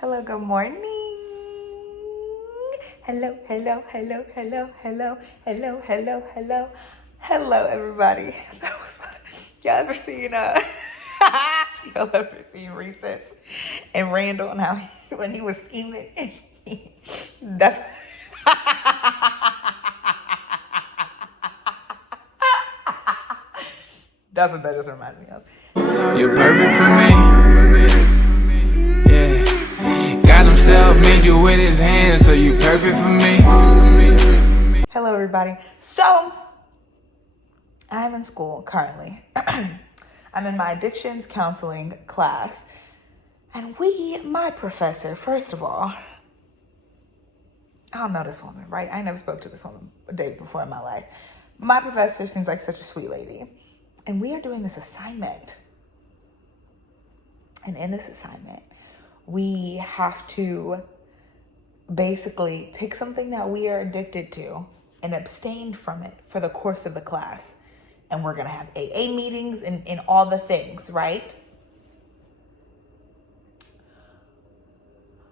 Hello, good morning. Hello, hello, hello, hello, hello, hello, hello, hello. Hello, everybody. That was, y'all ever seen y'all ever seen Recess and Randall and how when he was scheming? That's that's what that just reminded me of. You're perfect for me. Yeah. God himself made you with his hands, so you perfect for me. Hello, everybody. So, I'm in school currently. I'm in my addictions counseling class. And my professor, first of all, I don't know this woman, right? I never spoke to this woman a day before in my life. My professor seems like such a sweet lady. And we are doing this assignment. And in this assignment, we have to basically pick something that we are addicted to and abstain from it for the course of the class. And we're going to have AA meetings and all the things, right?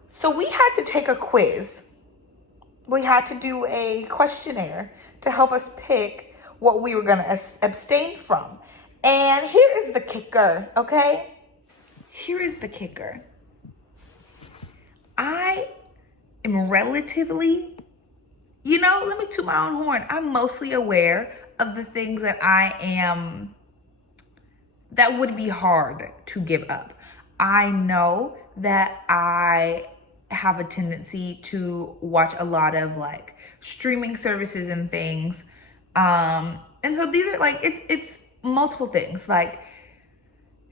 So we had to take a quiz. We had to do a questionnaire to help us pick what we were going to abstain from. And here is the kicker, okay? Here is the kicker. I am relatively, let me toot my own horn. I'm mostly aware of the things that that would be hard to give up. I know that I have a tendency to watch a lot of like streaming services and things. And so these are like, it's multiple things. Like,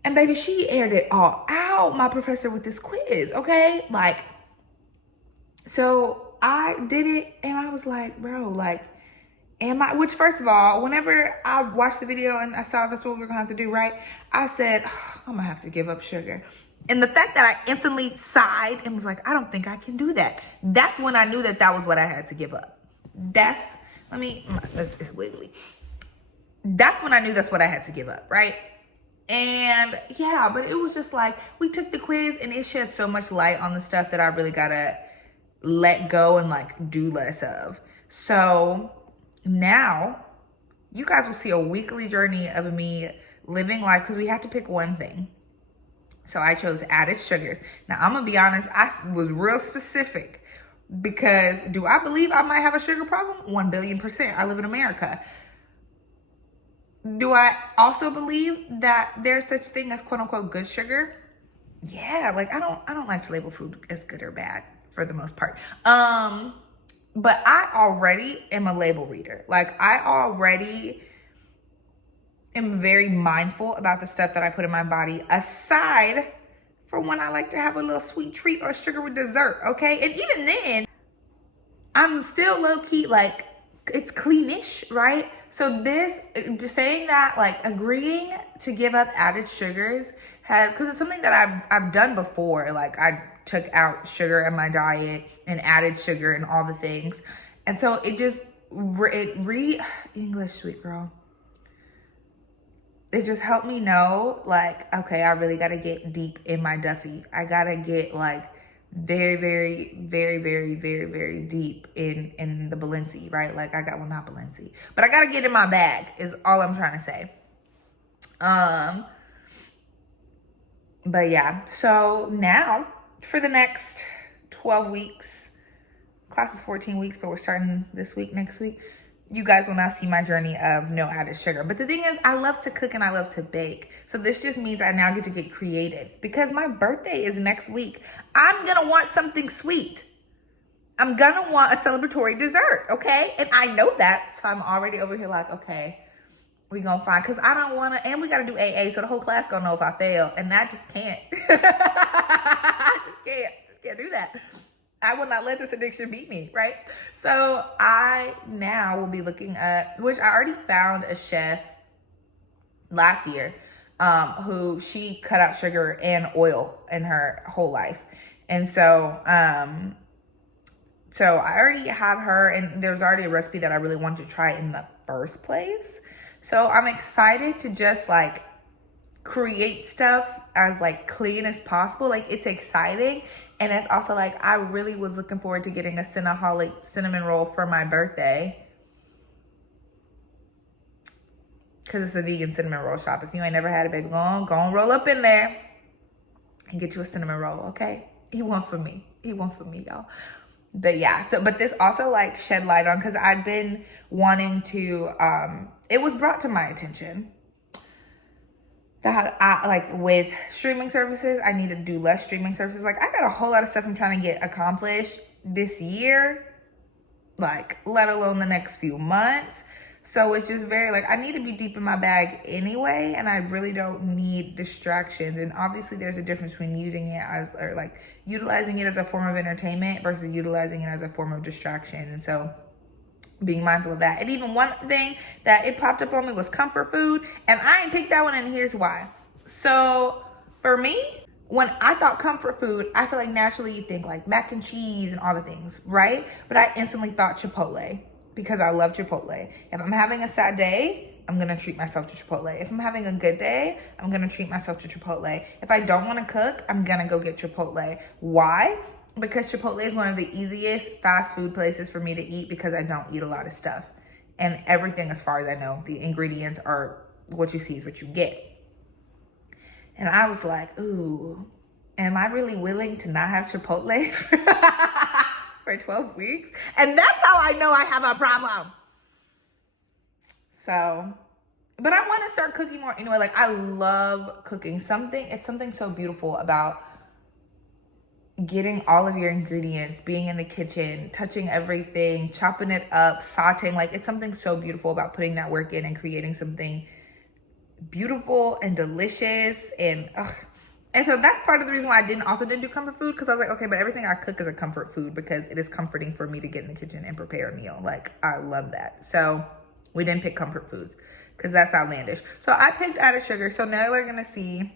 and baby, she aired it all out, my professor, with this quiz, okay? Like, so I did it and I was like, bro, like, which first of all, whenever I watched the video and I saw that's what we were gonna have to do, right? I said, I'm gonna have to give up sugar. And the fact that I instantly sighed and was like, I don't think I can do that. That's when I knew that was what I had to give up. It's wiggly. That's when I knew that's what I had to give up, right? And yeah, but it was just like, we took the quiz and it shed so much light on the stuff that I really gotta let go and like do less of. So now you guys will see a weekly journey of me living life because we have to pick one thing. So I chose added sugars. Now I'm gonna be honest, I was real specific because do I believe I might have a sugar problem? 1,000,000,000%. I live in America. Do I also believe that there's such thing as quote unquote good sugar? Yeah, like I don't like to label food as good or bad for the most part. But I already am a label reader. Like I already am very mindful about the stuff that I put in my body, aside from when I like to have a little sweet treat or sugar with dessert, okay? And even then, I'm still low-key, like, it's cleanish, right? So just saying that, like, agreeing to give up added sugars because it's something that I've done before. Like, I took out sugar in my diet and added sugar and all the things. And so it just, English, sweet girl. It just helped me know, like, okay, I really got to get deep in my Duffy. I got to get, like, very, very, very, very, very, very deep in the Balenci, right? Like, not Balenci. But I got to get in my bag is all I'm trying to say. But, yeah. So, now, for the next 12 weeks, class is 14 weeks, but we're starting this week, next week. You guys will now see my journey of no added sugar. But the thing is, I love to cook and I love to bake. So this just means I now get to get creative because my birthday is next week. I'm going to want something sweet. I'm going to want a celebratory dessert, okay? And I know that. So I'm already over here like, okay, we going to find, because I don't want to, and we got to do AA. So the whole class going to know if I fail. And I just can't. I just can't do that. I will not let this addiction beat me, right? So I now will be looking at, which I already found a chef last year who she cut out sugar and oil in her whole life. And so I already have her, and there's already a recipe that I really wanted to try in the first place. So I'm excited to just like create stuff as like clean as possible. Like, it's exciting. And it's also like, I really was looking forward to getting a Cinnaholic cinnamon roll for my birthday. Because it's a vegan cinnamon roll shop. If you ain't never had it, baby, go on, roll up in there and get you a cinnamon roll, okay? He won for me, y'all. But yeah, but this also like shed light on, because I'd been wanting to, it was brought to my attention that I, like, with streaming services, I need to do less streaming services. Like, I got a whole lot of stuff I'm trying to get accomplished this year, like, let alone the next few months. So it's just very, like, I need to be deep in my bag anyway, and I really don't need distractions. And obviously there's a difference between using it as, or like utilizing it as a form of entertainment versus utilizing it as a form of distraction. And so being mindful of that. And even one thing that it popped up on me was comfort food, and I ain't picked that one, and here's why. So for me, when I thought comfort food, I feel like naturally you think like mac and cheese and all the things, right? But I instantly thought Chipotle, because I love Chipotle. If I'm having a sad day, I'm gonna treat myself to Chipotle. If I'm having a good day, I'm gonna treat myself to Chipotle. If I don't wanna cook, I'm gonna go get Chipotle. Why? Because Chipotle is one of the easiest fast food places for me to eat, because I don't eat a lot of stuff. And everything, as far as I know, the ingredients are what you see is what you get. And I was like, ooh, am I really willing to not have Chipotle for 12 weeks? And that's how I know I have a problem. So, but I want to start cooking more anyway. Like, I love cooking. It's something so beautiful about getting all of your ingredients, being in the kitchen, touching everything, chopping it up, sauteing. Like, it's something so beautiful about putting that work in and creating something beautiful and delicious. And so that's part of the reason why I didn't do comfort food, because I was like, okay, but everything I cook is a comfort food, because it is comforting for me to get in the kitchen and prepare a meal. Like, I love that. So we didn't pick comfort foods, because that's outlandish. So I picked added sugar. So now we're gonna see,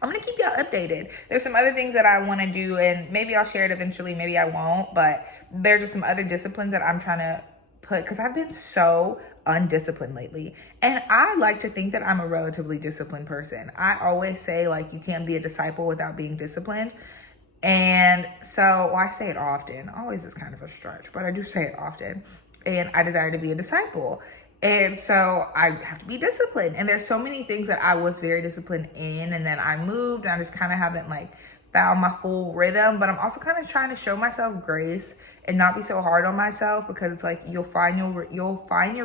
I'm gonna keep y'all updated. There's some other things that I wanna do, and maybe I'll share it eventually, maybe I won't, but there's just some other disciplines that I'm trying to put, because I've been so undisciplined lately. And I like to think that I'm a relatively disciplined person. I always say, like, you can't be a disciple without being disciplined. And so, well, I say it often. Always is kind of a stretch, but I do say it often. And I desire to be a disciple. And so I have to be disciplined. And there's so many things that I was very disciplined in, and then I moved, and I just kind of haven't like found my full rhythm. But I'm also kind of trying to show myself grace and not be so hard on myself, because it's like you'll find your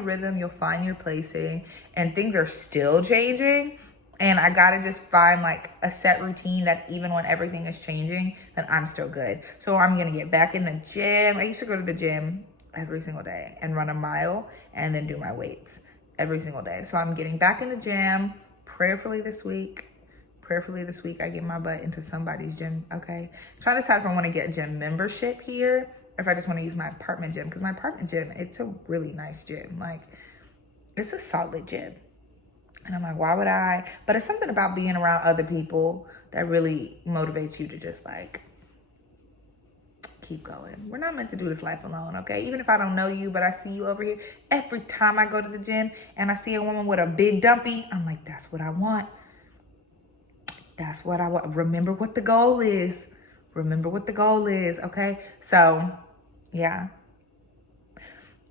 rhythm, you'll find your placing, and things are still changing. And I gotta just find like a set routine that even when everything is changing, then I'm still good. So I'm gonna get back in the gym. I used to go to the gym every single day and run a mile and then do my weights every single day. So I'm getting back in the gym prayerfully this week. I get my butt into somebody's gym, okay? I'm trying to decide if I want to get a gym membership here, or if I just want to use my apartment gym, because my apartment gym, it's a really nice gym. Like, it's a solid gym. And I'm like, why would I? But it's something about being around other people that really motivates you to just like keep going. We're not meant to do this life alone, okay? Even if I don't know you, but I see you over here, every time I go to the gym and I see a woman with a big dumpy, I'm like, that's what I want. That's what I want. Remember what the goal is. Okay? So, yeah.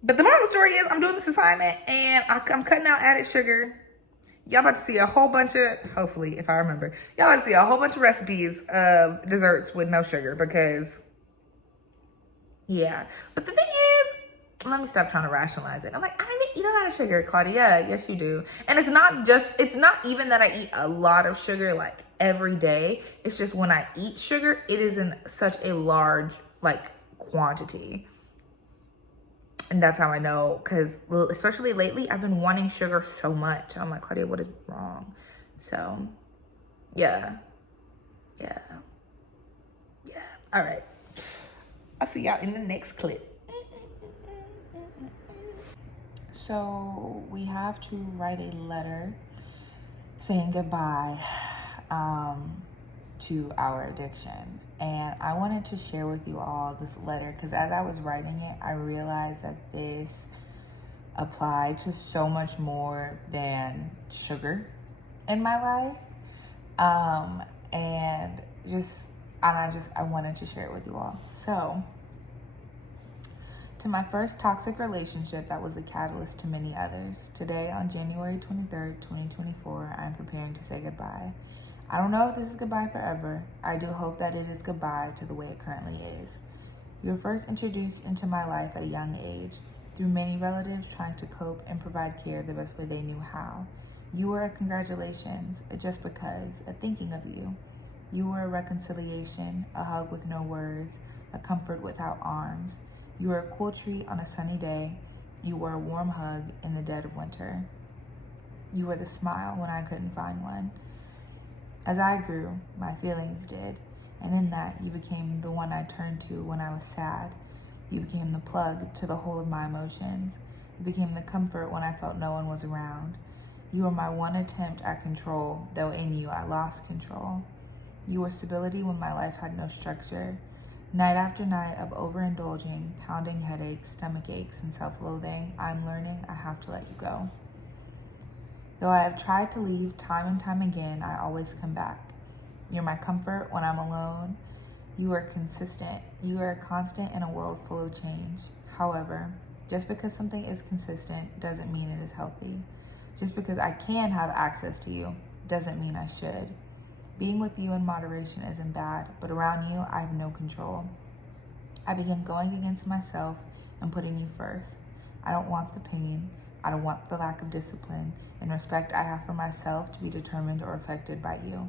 But the moral of the story is I'm doing this assignment, and I'm cutting out added sugar. Y'all about to see a whole bunch of, hopefully, if I remember, y'all about to see a whole bunch of recipes of desserts with no sugar, because, yeah. But the thing is, let me stop trying to rationalize it. I'm like, I don't even eat a lot of sugar, Claudia. Yes, you do. And it's not even that I eat a lot of sugar, like, every day. It's just when I eat sugar, it is in such a large, like, quantity. And that's how I know, because especially lately, I've been wanting sugar so much. I'm like, Claudia, what is wrong? So, yeah. All right. I'll see y'all in the next clip. So, we have to write a letter saying goodbye to our addiction. And I wanted to share with you all this letter, because as I was writing it, I realized that this applied to so much more than sugar in my life. And I wanted to share it with you all. So, to my first toxic relationship that was the catalyst to many others, today on January 23rd, 2024, I am preparing to say goodbye. I don't know if this is goodbye forever. I do hope that it is goodbye to the way it currently is. You were first introduced into my life at a young age, through many relatives trying to cope and provide care the best way they knew how. You were a congratulations, a just because, a thinking of you. You were a reconciliation, a hug with no words, a comfort without arms. You were a cool treat on a sunny day. You were a warm hug in the dead of winter. You were the smile when I couldn't find one. As I grew, my feelings did, and in that, you became the one I turned to when I was sad. You became the plug to the whole of my emotions. You became the comfort when I felt no one was around. You were my one attempt at control, though in you I lost control. You were stability when my life had no structure. Night after night of overindulging, pounding headaches, stomach aches, and self-loathing, I'm learning I have to let you go. Though I have tried to leave time and time again, I always come back. You're my comfort when I'm alone. You are consistent. You are a constant in a world full of change. However, just because something is consistent doesn't mean it is healthy. Just because I can have access to you doesn't mean I should. Being with you in moderation isn't bad, but around you, I have no control. I began going against myself and putting you first. I don't want the pain. I don't want the lack of discipline and respect I have for myself to be determined or affected by you.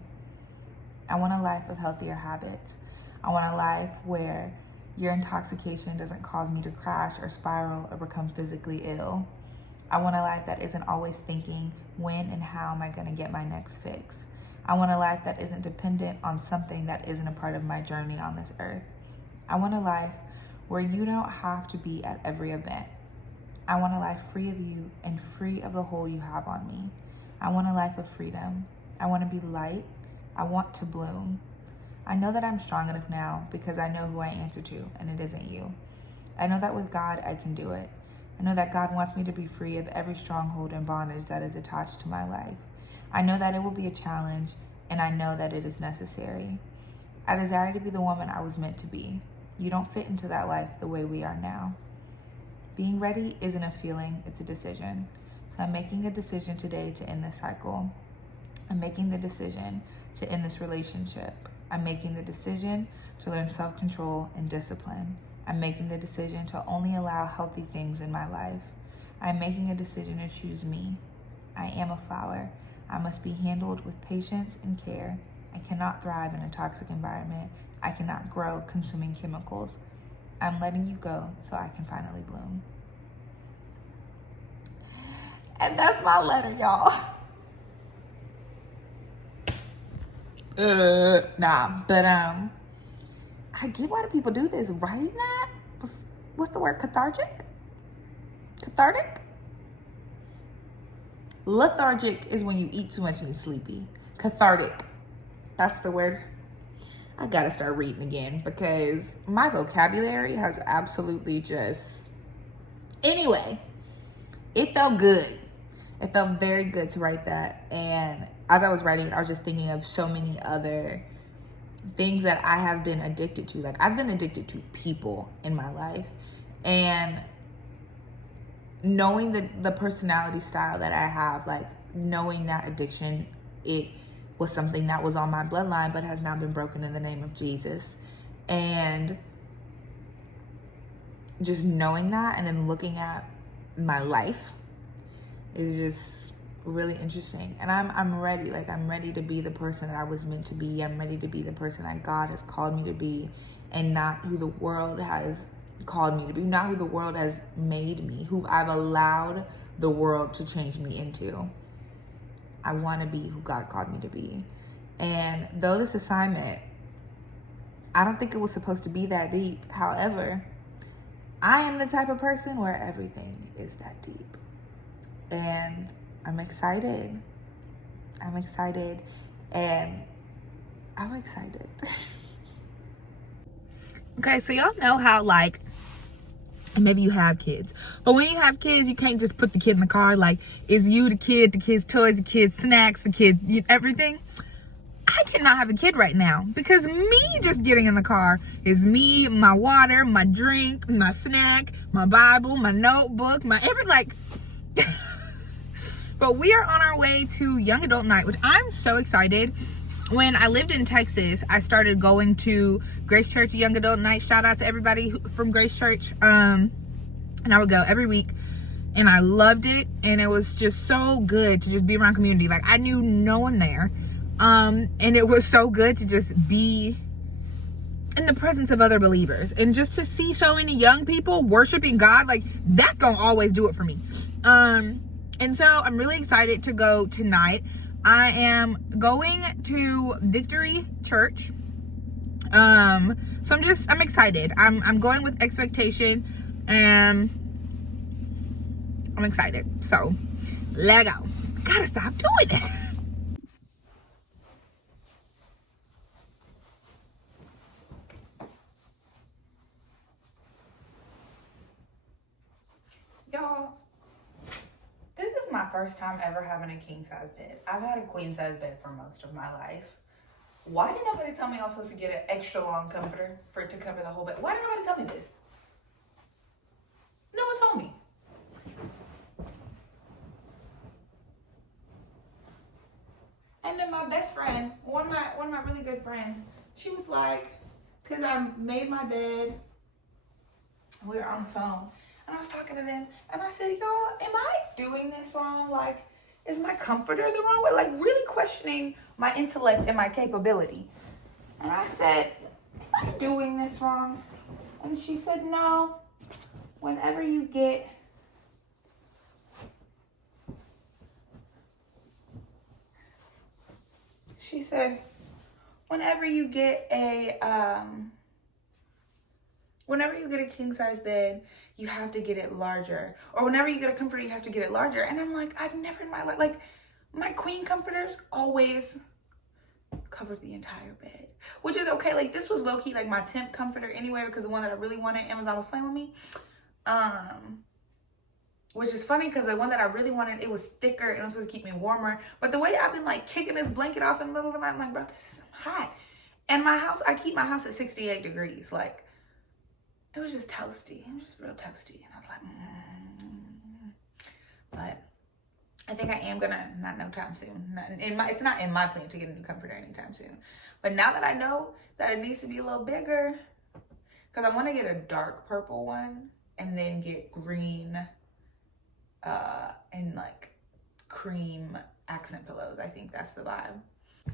I want a life of healthier habits. I want a life where your intoxication doesn't cause me to crash or spiral or become physically ill. I want a life that isn't always thinking, when and how am I going to get my next fix? I want a life that isn't dependent on something that isn't a part of my journey on this earth. I want a life where you don't have to be at every event. I want a life free of you and free of the hold you have on me. I want a life of freedom. I want to be light. I want to bloom. I know that I'm strong enough now because I know who I answer to, and it isn't you. I know that with God, I can do it. I know that God wants me to be free of every stronghold and bondage that is attached to my life. I know that it will be a challenge, and I know that it is necessary. I desire to be the woman I was meant to be. You don't fit into that life the way we are now. Being ready isn't a feeling, it's a decision. So I'm making a decision today to end this cycle. I'm making the decision to end this relationship. I'm making the decision to learn self-control and discipline. I'm making the decision to only allow healthy things in my life. I'm making a decision to choose me. I am a flower. I must be handled with patience and care. I cannot thrive in a toxic environment. I cannot grow consuming chemicals. I'm letting you go so I can finally bloom. And that's my letter, y'all. I get why do people do this. Writing that? What's the word? Cathartic? Cathartic? Lethargic is when you eat too much and you're sleepy. Cathartic. That's the word. I gotta start reading again because my vocabulary has absolutely just... Anyway, it felt good. It felt very good to write that. And as I was writing it, I was just thinking of so many other things that I have been addicted to. Like, I've been addicted to people in my life. And knowing the personality style that I have, like knowing that addiction, it was something that was on my bloodline, but has now been broken in the name of Jesus. And just knowing that and then looking at my life is just really interesting. And I'm ready. Like, I'm ready to be the person that I was meant to be. I'm ready to be the person that God has called me to be, and not who the world has called me to be, not who the world has made me, who I've allowed the world to change me into. I want to be who God called me to be. And though this assignment, I don't think it was supposed to be that deep. However, I am the type of person where everything is that deep. And I'm excited. I'm excited. And I'm excited. Okay, so y'all know how, like, and maybe you have kids, but when you have kids, you can't just put the kid in the car. Like, it's you, the kid, the kid's toys, the kid's snacks, the kid's everything. cannot have a kid right now because me just getting in the car is me, my water, my drink, my snack, my Bible, my notebook, my everything. Like, but we are on our way to young adult night, which I'm so excited. When I lived in Texas, I started going to Grace Church young adult night. Shout out to everybody from Grace Church. And I would go every week, and I loved it. And it was just so good to just be around community. Like, I knew no one there. And it was so good to just be in the presence of other believers and just to see so many young people worshiping God. Like, that's gonna always do it for me. And so I'm really excited to go tonight. I am going to Victory Church. So I'm excited. I'm going with expectation, and I'm excited. So let go. Gotta stop doing that. Y'all, this is my first time ever having a king size bed. I've had a queen size bed for most of my life. Why did nobody tell me I was supposed to get an extra long comforter for it to cover the whole bed? Why did nobody tell me this? No one told me. And then my best friend, one of my really good friends, she was like, because I made my bed, we were on the phone, and I was talking to them, and I said, y'all, am I doing this wrong? Like, is my comforter the wrong way? Like, really questioning my intellect and my capability. And I said, am I doing this wrong? And she said, no. Whenever you get she said, whenever you get a king size bed, you have to get it larger. Or whenever you get a comforter, you have to get it larger. And I'm like, I've never in my life, like, my queen comforters always covered the entire bed, which is okay. Like, this was low-key like my temp comforter anyway, because the one that I really wanted, Amazon was playing with me. Which is funny because the one that I really wanted, it was thicker and it was supposed to keep me warmer. But the way I've been like kicking this blanket off in the middle of the night, I'm like, bro, this is hot. And my house, I keep my house at 68 degrees. Like, it was just toasty. It was just real toasty. And I was like, But I think I am gonna, not no time soon. It's not in my plan to get a new comforter anytime soon. But now that I know that it needs to be a little bigger, because I want to get a dark purple one and then get green and like cream accent pillows. I think that's the vibe.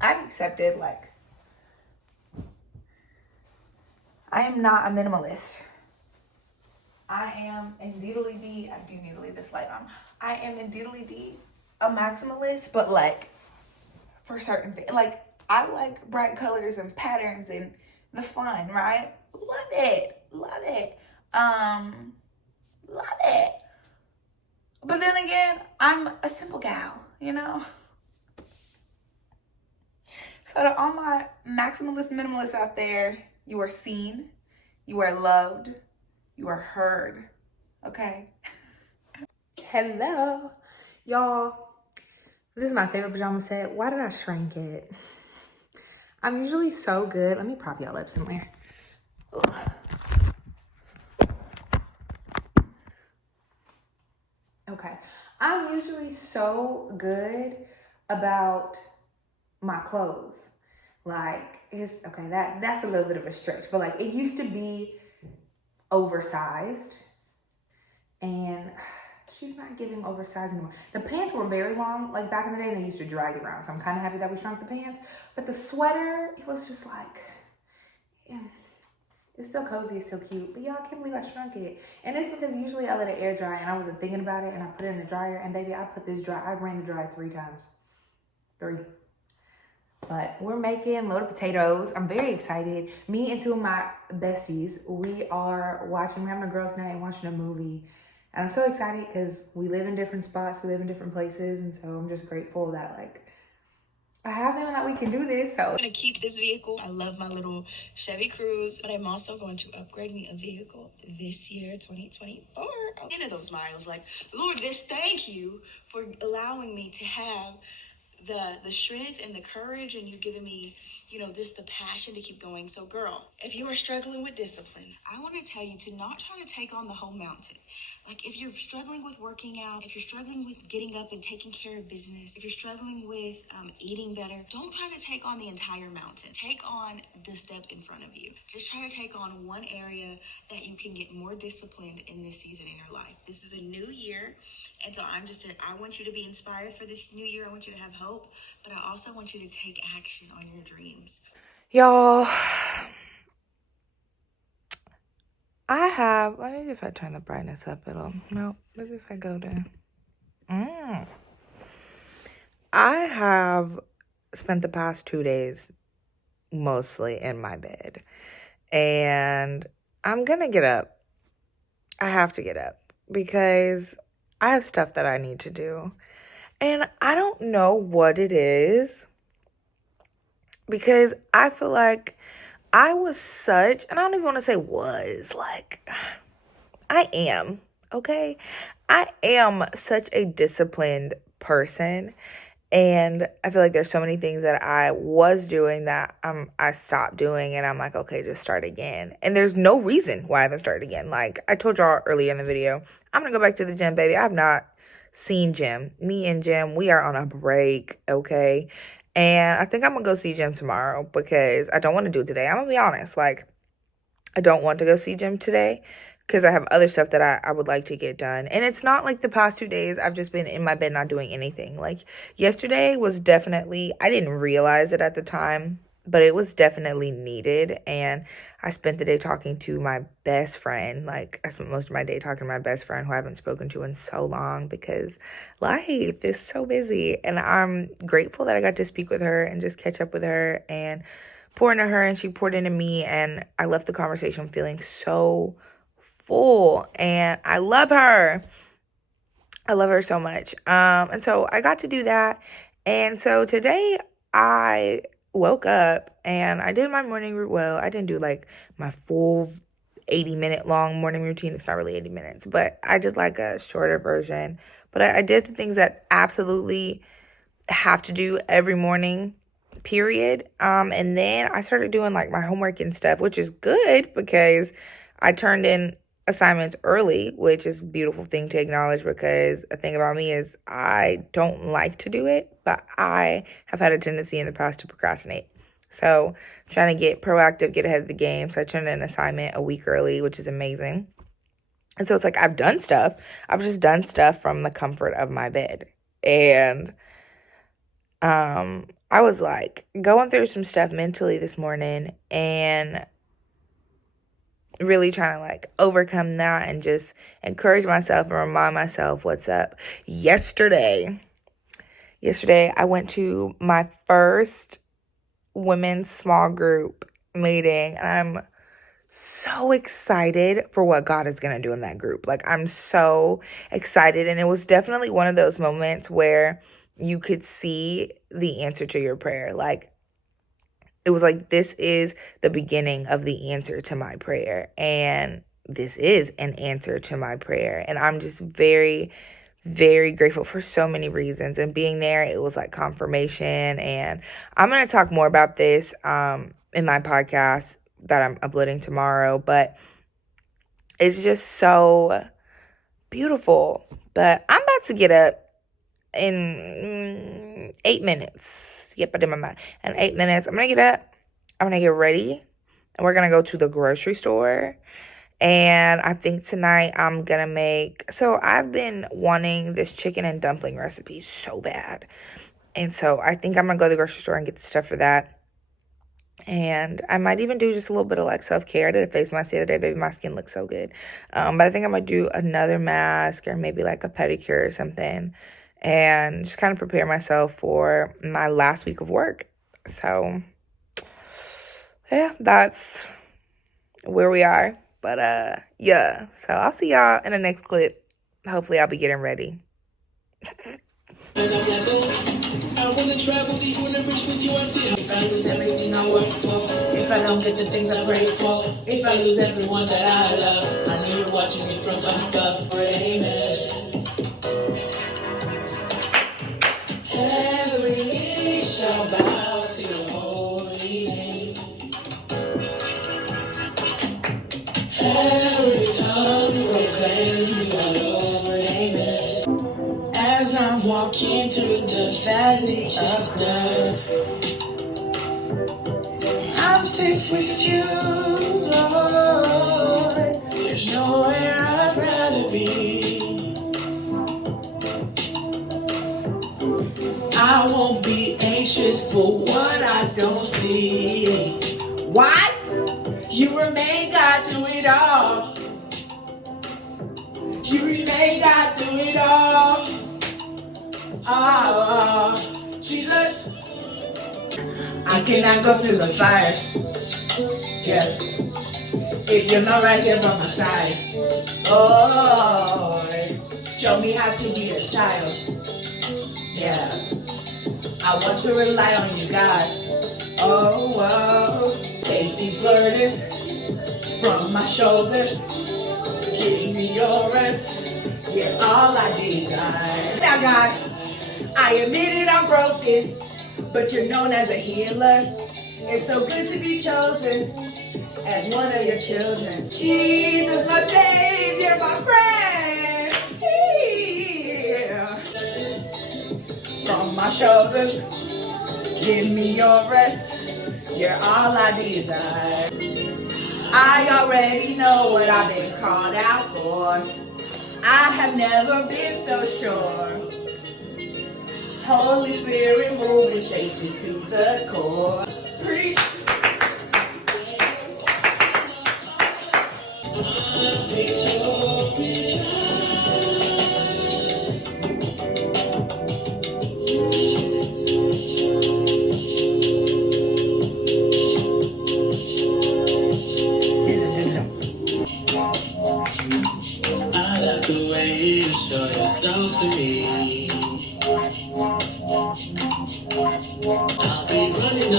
I've accepted, like, I am not a minimalist. I am indeedly, I do need to leave this light on. I am indeedly a maximalist, but like for certain things. Like, I like bright colors and patterns and the fun, right? Love it. Love it. But then again, I'm a simple gal, you know? So to all my maximalist minimalists out there, you are seen, you are loved, you are heard, okay? Hello, y'all. This is my favorite pajama set. Why did I shrink it? I'm usually so good. Let me prop y'all up somewhere. Ugh. Okay, I'm usually so good about my clothes. Like, it's okay, that's a little bit of a stretch, but like, it used to be oversized, and she's not giving oversized anymore. The pants were very long, like back in the day, and they used to drag around, so I'm kind of happy that we shrunk the pants. But the sweater, it was just like, yeah. It's still cozy, it's still cute, but y'all, I can't believe I shrunk it. And it's because usually I let it air dry and I wasn't thinking about it, and I put it in the dryer, and baby, I ran the dryer 3 times. 3. But we're making loaded potatoes. I'm very excited. Me and 2 of my besties, we're having a girls' night and watching a movie. And I'm so excited because we live in different spots, we live in different places, and so I'm just grateful that, like, I have them and that we can do this. So I'm gonna keep this vehicle. I love my little Chevy Cruze, but I'm also going to upgrade me a vehicle this year, 2024. End of those miles, like, Lord, thank you for allowing me to have the strength and the courage, and you've given me, the passion to keep going. So girl, if you are struggling with discipline, I want to tell you to not try to take on the whole mountain. Like if you're struggling with working out, if you're struggling with getting up and taking care of business, if you're struggling with eating better, don't try to take on the entire mountain. Take on the step in front of you. Just try to take on one area that you can get more disciplined in this season in your life. This is a new year, and so I want you to be inspired for this new year. I want you to have hope, but I also want you to take action on your dreams. Y'all, let me see if I turn the brightness up, maybe if I go to, I have spent the past 2 days mostly in my bed, and I'm gonna get up. I have to get up because I have stuff that I need to do, and I don't know what it is, because I feel like I was such, and I don't even want to say was, like, I am, okay? I am such a disciplined person, and I feel like there's so many things that I was doing that I stopped doing, and I'm like, okay, just start again. And there's no reason why I haven't started again. Like, I told y'all earlier in the video, I'm going to go back to the gym, baby. I have not seen Jim. Me and Jim, we are on a break, okay? And I think I'm going to go see Jim tomorrow because I don't want to do it today. I'm going to be honest. Like, I don't want to go see Jim today because I have other stuff that I would like to get done. And it's not like the past 2 days I've just been in my bed not doing anything. Like, yesterday was definitely, I didn't realize it at the time, but it was definitely needed. And I spent the day talking to my best friend. Like, I spent most of my day talking to my best friend who I haven't spoken to in so long because life is so busy. And I'm grateful that I got to speak with her and just catch up with her and pour into her, and she poured into me. And I left the conversation feeling so full, and I love her. I love her so much. And so I got to do that. And so today I woke up and I did my morning routine. Well, I didn't do like my full 80-minute long morning routine. It's not really 80 minutes, but I did like a shorter version. But I did the things that absolutely have to do every morning, period. And then I started doing like my homework and stuff, which is good because I turned in assignments early, which is a beautiful thing to acknowledge, because a thing about me is I don't like to do it, but I have had a tendency in the past to procrastinate. So I'm trying to get proactive, get ahead of the game. So I turned in an assignment a week early, which is amazing. And so it's like I've done stuff. I've just done stuff from the comfort of my bed. And I was like going through some stuff mentally this morning and really trying to like overcome that and just encourage myself and remind myself what's up. Yesterday I went to my first women's small group meeting, and I'm so excited for what God is going to do in that group. Like, I'm so excited. And it was definitely one of those moments where you could see the answer to your prayer. Like, it was like, this is the beginning of the answer to my prayer. And this is an answer to my prayer. And I'm just very, very grateful for so many reasons. And being there, it was like confirmation. And I'm going to talk more about this in my podcast that I'm uploading tomorrow. But it's just so beautiful. But I'm about to get up in 8 minutes. Yep, I did my math. In 8 minutes, I'm going to get up. I'm going to get ready. And we're going to go to the grocery store. And I think tonight I'm going to make... So I've been wanting this chicken and dumpling recipe so bad. And so I think I'm going to go to the grocery store and get the stuff for that. And I might even do just a little bit of like self-care. I did a face mask the other day. Baby, my skin looks so good. But I think I might do another mask or maybe like a pedicure or something. And just kind of prepare myself for my last week of work. So, yeah, that's where we are. But, yeah. So, I'll see y'all in the next clip. Hopefully, I'll be getting ready. I wanna travel the universe with you until if I lose everything I work for, if I don't get the things I pray for, if I lose everyone that I love, I know you're watching me from above. Amen. Every Every tongue proclaims you are Lord, amen. As I'm walking through the valley of death, I'm safe with you, Lord. There's nowhere I'd rather be. I won't be anxious for what I don't see. Why? You remain God through it all. You remain God through it all. Oh, Jesus. I cannot go through the fire. Yeah. If you're not right there by my side. Oh, show me how to be a child. Yeah. I want to rely on you, God. Oh, take these burdens from my shoulders. Give me your rest. You're all I desire. Now, God, I admit it, I'm broken, but you're known as a healer. It's so good to be chosen as one of your children. Jesus, my Savior, my friend. Yeah. From my shoulders, give me your rest. You're all I desire. I already know what I've been called out for. I have never been so sure. Holy Spirit, move and shake me to the core. Preach. I love the way you show yourself to me. I'll be running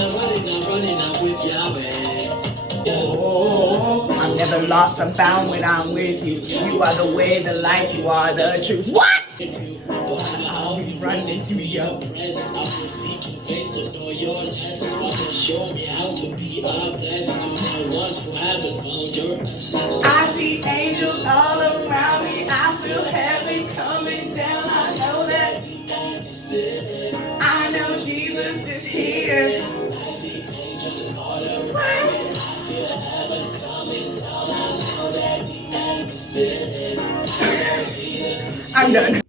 up with Yahweh. Oh, I'm never lost, I'm found when I'm with you. You are the way, the light, you are the truth. What? I'll be running to your presence. I've been seeking face to know your lessons. Father, show me how to be a blessing to the ones who haven't found your essence. I see angels all around me. I feel heaven coming down. I know that. I know Jesus is here. I see angels all around me. I feel heaven coming down. I know that the end is good. I know Jesus is here. I'm done.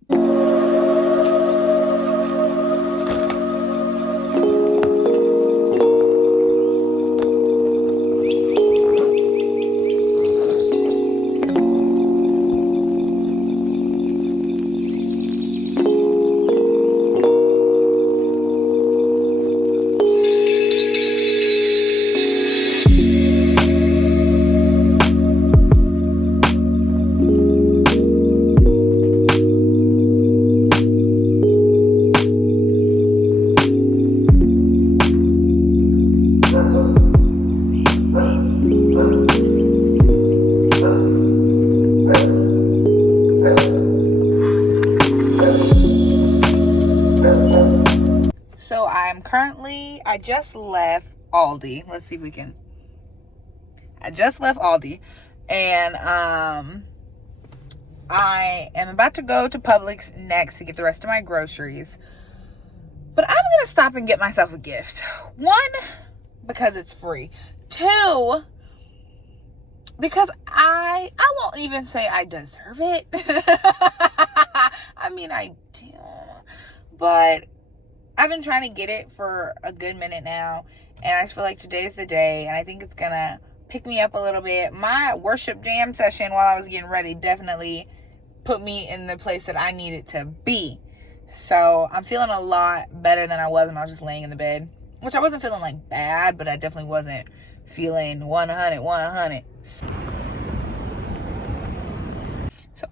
So I just left Aldi. Let's see if we can. I just left Aldi, and I am about to go to Publix next to get the rest of my groceries. But I'm gonna stop and get myself a gift. One, because it's free. Two, because I won't even say I deserve it. I mean, I do, but I've been trying to get it for a good minute now, and I just feel like today's the day, and I think it's gonna pick me up a little bit. My worship jam session while I was getting ready definitely put me in the place that I needed to be. So I'm feeling a lot better than I was when I was just laying in the bed, which I wasn't feeling like bad, but I definitely wasn't feeling 100. So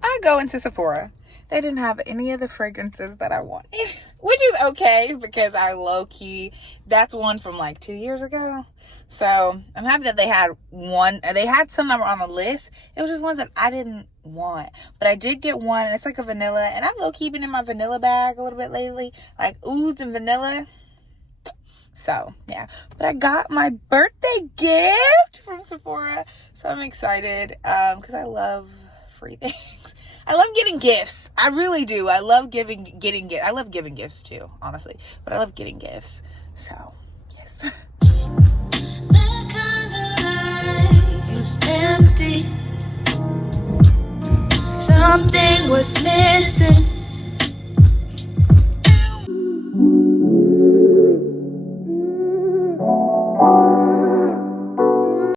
I go into Sephora. They didn't have any of the fragrances that I wanted, which is okay because I low-key, that's one from like 2 years ago. So I'm happy that they had one. They had some that were on the list. It was just ones that I didn't want. But I did get one, and it's like a vanilla. And I've low-key been in my vanilla bag a little bit lately. Like ouds and vanilla. So, yeah. But I got my birthday gift from Sephora. So I'm excited because I love free things. I love getting gifts. I really do. I love getting gifts. I love giving gifts too, honestly. But I love getting gifts. So, yes. That kind of life was empty. Something was missing.